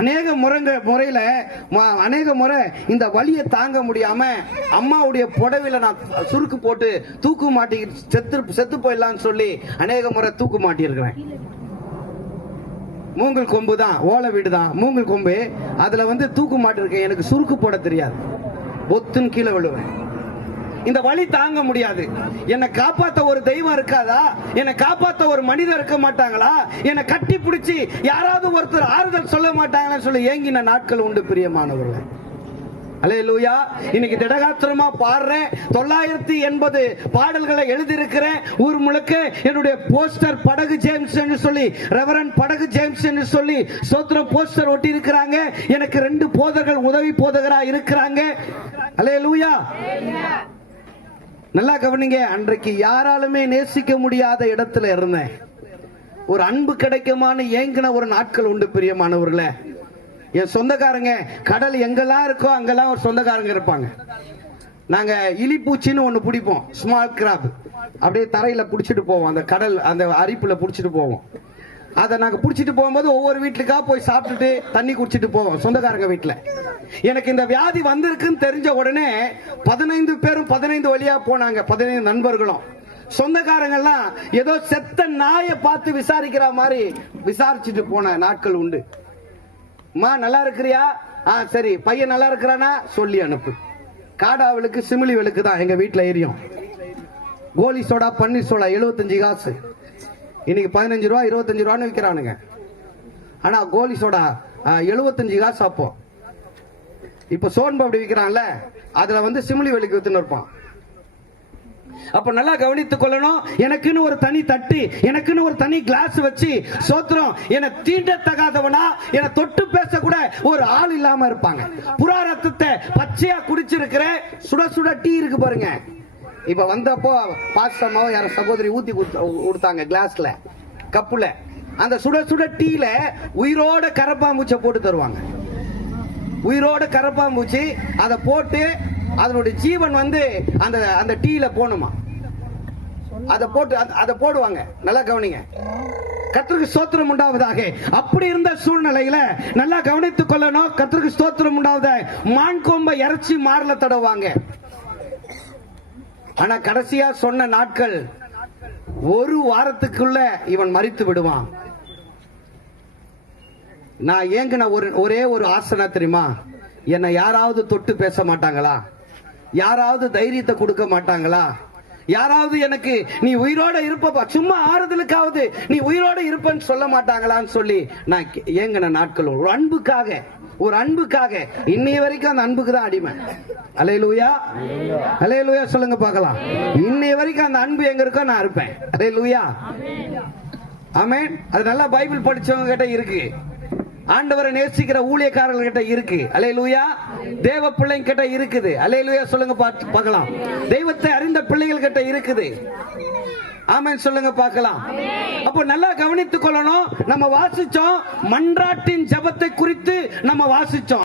அநேக முறையில அநேக முறை இந்த வலியை தாங்க முடியாம அம்மாவுடைய புடவையில நான் சுருக்கு போட்டு தூக்கு மாட்டி செத்து போயிடலான்னு சொல்லி அநேக முறை தூக்கு மாட்டியிருக்கிறேன். மூங்கல் கொம்பு தான், ஓலை வீடு தான், மூங்கல் கொம்பு. அதுல தூக்கு மாட்டிருக்கேன். எனக்கு சுருக்கு போட தெரியாது, பொத்துன்னு கீழே விழுவேன். இந்த வலி தாங்க முடியாது. என்னை காப்பாத்த ஒரு தெய்வம் இருக்காதா? என்னை காப்பாத்த ஒரு மனிதர் இருக்க மாட்டாங்களா? என்னை கட்டி பிடிச்சி யாராவது ஒருத்தர் ஆறுதல் சொல்ல மாட்டாங்கன்னு சொல்லி ஏங்கின நாட்கள் உண்டு பிரியமானவர்களே. அல்லேலூயா. இன்னைக்கு திடகாத்திரமா பாடுறேன். 980 பாடல்களை எழுதியிருக்கிறேன். ஊர் முழுக்க என்னுடைய போஸ்டர் படகு ஜேம்ஸ் என்று சொல்லி, ரெவரண்ட் படகு ஜேம்ஸ் என்று சொல்லி சோத்திரம் போஸ்டர் ஒட்டி இருக்கிறாங்க. எனக்கு 2 போதகர்கள் உதவி போதகரா இருக்கிறாங்க. அல்லேலூயா. நல்லா கவனிங்க. அன்றைக்கு யாராலுமே நேசிக்க முடியாத இடத்துல இருந்தேன். ஒரு அன்பு கிடைக்குமான்னு ஏங்கின ஒரு நாட்கள் உண்டு பிரியமானவர்களே. என் சொந்தக்காரங்க கடல் எங்கெல்லாம் இருக்கோ அங்கெல்லாம் ஒரு சொந்தக்காரங்க இருப்பாங்க. நாங்க இலிப்பூச்சின்னு ஒண்ணு பிடிப்போம், ஸ்மால் கிராப். அப்படியே தரையில புடிச்சிட்டு போவோம், அந்த கடல் அந்த அரிப்புல புடிச்சிட்டு போவோம். அதை நாங்க புடிச்சிட்டு போகும்போது ஒவ்வொரு வீட்டுக்கா போய் சாப்பிட்டுட்டு தண்ணி குடிச்சிட்டு போவோம் சொந்தக்காரங்க வீட்டுல. எனக்கு இந்த வியாதி வந்திருக்குன்னு தெரிஞ்ச உடனே 15 பேரும் 15 வழியா போனாங்க. 15 நண்பர்களும். சொந்தக்காரங்கெல்லாம் ஏதோ செத்த நாயை பார்த்து விசாரிக்கிற மாதிரி விசாரிச்சுட்டு போன நாட்கள் உண்டு. மா நல்லா இருக்கிறியா? சரி. பையன் நல்லா இருக்கிறானா? சொல்லி அனுப்பு. காடாவளுக்கு சிமிலி வெளுக்கு தான் எங்க வீட்டுல எரியும். கோலி சோடா பன்னீர் சோடா 75 காசு. இன்னைக்கு 15 ரூபா 25 ரூபான்னு விற்கிறானுங்க. ஆனா கோலி சோடா 75 காசு. அப்போ இப்ப சோன் பப்படி விற்கிறான்ல, அதுல சிமிலி வெளுக்கு வித்துன்னு இருப்பான். அப்ப நல்லா கவனித்துக் கொள்ளணும். எனக்குன்னு ஒரு தனி தட்டு, எனக்குன்னு ஒரு தனி கிளாஸ் வச்சு சோத்திரம் என தீண்டத்தகாதவனா, என தொட்டு பேச கூட ஒரு ஆள் இல்லாம இருப்பாங்க. புறா ரத்தத்தை பச்சையா குடிச்சிருக்கிற சுட சுட டீ இருக்கு பாருங்க. இப்ப வந்தப்போ பாஸ்டமாவோ யார சகோதரி ஊத்தி கொடுத்தாங்க கிளாஸ்ல, கப்புல. அந்த சுட சுட டீல உயிரோட கரப்பாம்பூச்சை போட்டு தருவாங்க. உயிரோட கரப்பாம்பூச்சி அதை போட்டு அதனுடைய ஜீவன் அந்த டீல போணுமா, அதை போட்டு அதை போடுவாங்க. நல்லா கவனிங்க. கர்த்தருக்கு ஸ்தோத்திரம் உண்டாவதாக. அப்படி இருந்த சூழ்நிலையில நல்லா கவனித்துக் கொள்ளணும். கர்த்தருக்கு ஸ்தோத்திரம் உண்டாவதாக. மான் கொம்பை இறைச்சி மாறல தடவாங்க. ஆனா கடைசியா சொன்ன நாட்கள், ஒரு வாரத்துக்குள்ள இவன் மரித்து விடுவான். நான் ஏங்கின ஒரே ஒரு ஆசனை தெரியுமா? என்னை யாராவது தொட்டு பேச மாட்டாங்களா? யாராவது தைரியத்தை கொடுக்க மாட்டாங்களா? யாராவது எனக்கு நீ உயிரோட இருப்ப, சும்மா ஆறுதலுக்காவது நீ உயிரோட இருப்பன்னு சொல்ல மாட்டாங்களான்னு சொல்லி நான் ஏங்கின நாட்கள். ஒரு அன்புக்காக, ஒரு அன்புக்காக. இன்னைய வரைக்கும் அந்த அன்புக்கு தான் அடிமை. அல்லேலூயா. அல்லேலூயா சொல்லுங்க பார்க்கலாம். இன்னைய வரைக்கும் அந்த அன்பு எங்க இருக்கோ நான் இருப்பேன். அல்லேலூயா. ஆமென். அது நல்லா பைபிள் படிச்சவங்க கிட்ட இருக்கு. ஆண்டவரை நேசிக்கிற ஊழியக்காரர்கள் கிட்ட இருக்கு. அல்லேலூயா. தேவ பிள்ளைங்க கிட்ட இருக்குது. அல்லேலூயா சொல்லுங்க பார்க்கலாம். தெய்வத்தை அறிந்த பிள்ளைகள் கிட்ட இருக்குது. ஆமென் சொல்லுங்க பார்க்கலாம். அப்போ நல்லா கவனித்துக் கொள்ளணும். நம்ம வாசிச்சோம், மன்றாட்டின் ஜெபத்தை குறித்து நம்ம வாசிச்சோம்.